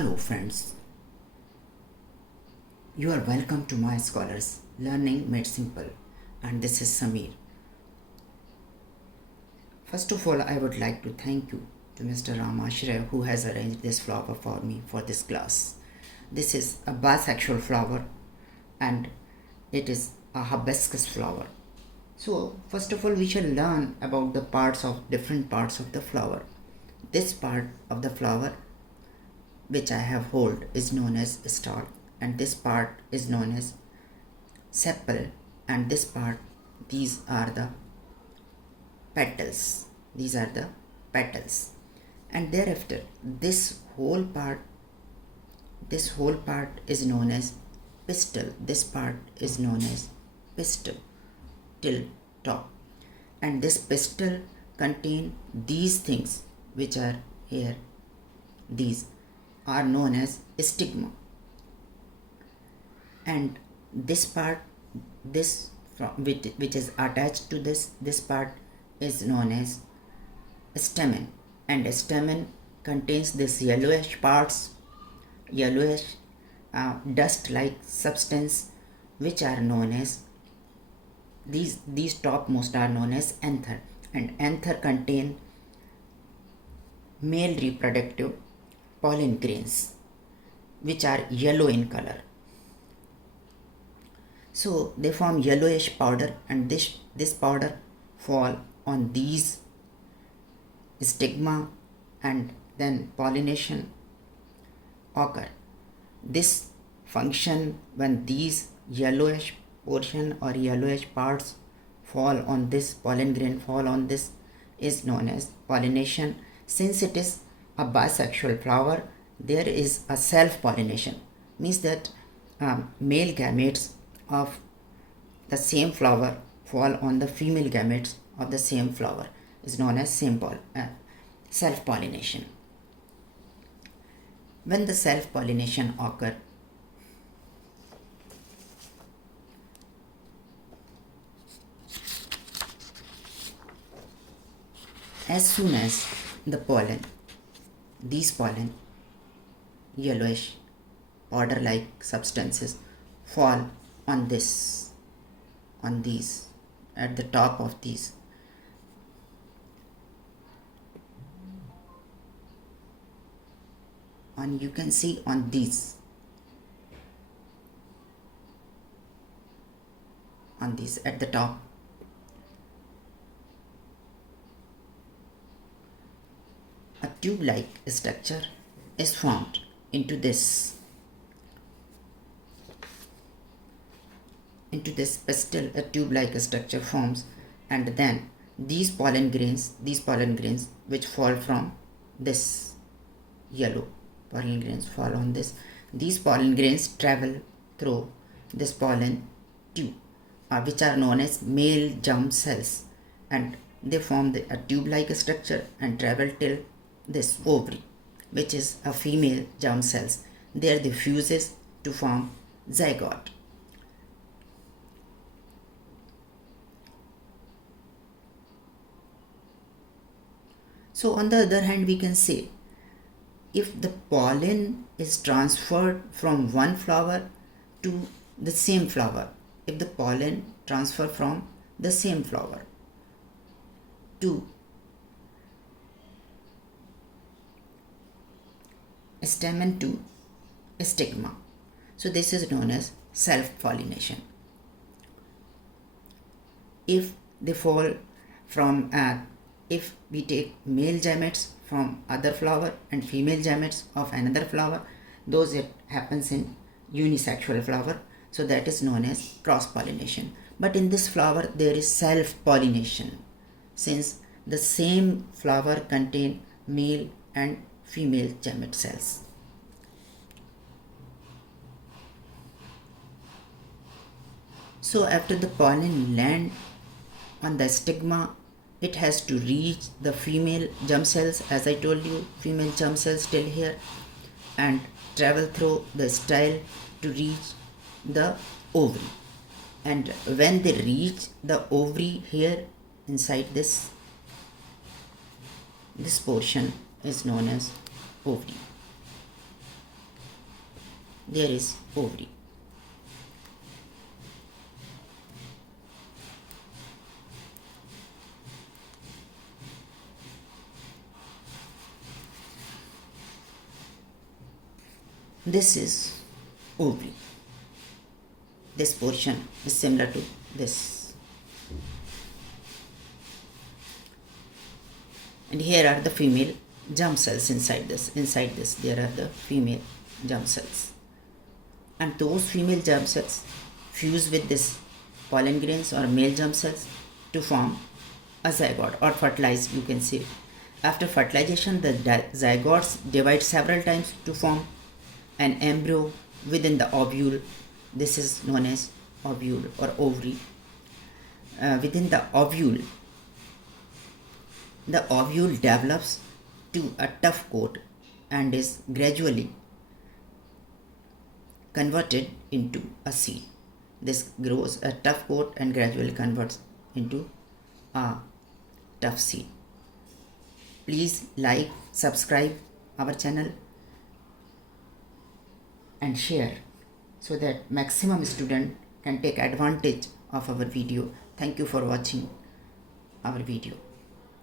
Hello friends, you are welcome to my scholars learning made simple, and this is Samir. First of all, I would like to thank you to Mr. Ramashray who has arranged this flower for me for this class. This is a bisexual flower and it is a hibiscus flower. So first of all, we shall learn about the different parts of the flower. This part of the flower which I have hold is known as stalk, and this part is known as sepal, and this part, these are the petals. These are the petals, and thereafter this whole part is known as pistil. This part is known as pistil till top, and this pistil contain these things which are here. These are known as stigma, and this part, which is attached to this part is known as stamen, and stamen contains this yellowish dust like substance which are known as these topmost are known as anther, and anther contain male reproductive pollen grains which are yellow in color. So they form yellowish powder, and this powder fall on these stigma, and then pollination occur. This function, when these yellowish portion or yellowish parts fall on this pollen grain, is known as pollination. Since it is a bisexual flower, there is a self-pollination, means that male gametes of the same flower fall on the female gametes of the same flower, is known as self-pollination. When the self-pollination occurs, as soon as the these pollen, yellowish powder-like substances fall on these, at the top of these, and you can see on these at the top, a tube-like structure is formed into this pistil. A tube-like structure forms, and then these pollen grains which fall from this yellow pollen grains fall on this. These pollen grains travel through this pollen tube, which are known as male germ cells, and they form a tube-like structure and travel till this ovary, which is a female germ cells. There they fuses to form zygote. So on the other hand, we can say, if the pollen is transferred from one flower to the same flower, if the pollen transfer from the same flower to stamen to stigma, so this is known as self-pollination. If they fall from if we take male gametes from other flower and female gametes of another flower, those it happens in unisexual flower, so that is known as cross-pollination. But in this flower there is self-pollination, since the same flower contain male and female gamete cells. So after the pollen land on the stigma, it has to reach the female germ cells, as I told you, female germ cells till here, and travel through the style to reach the ovary. And when they reach the ovary here inside this portion is known as ovary. there is ovary. This is ovary. This portion is similar to this. And here are the female germ cells inside this. Inside this, there are the female germ cells. And those female germ cells fuse with this pollen grains or male germ cells to form a zygote or fertilize, you can say. After fertilization, the zygotes divide several times to form an embryo within the ovule. This is known as ovule or ovary. Within the ovule develops to a tough coat and is gradually converted into a seed. This grows a tough coat and gradually converts into a tough seed. Please like, subscribe our channel and share so that maximum student can take advantage of our video. Thank you for watching our video.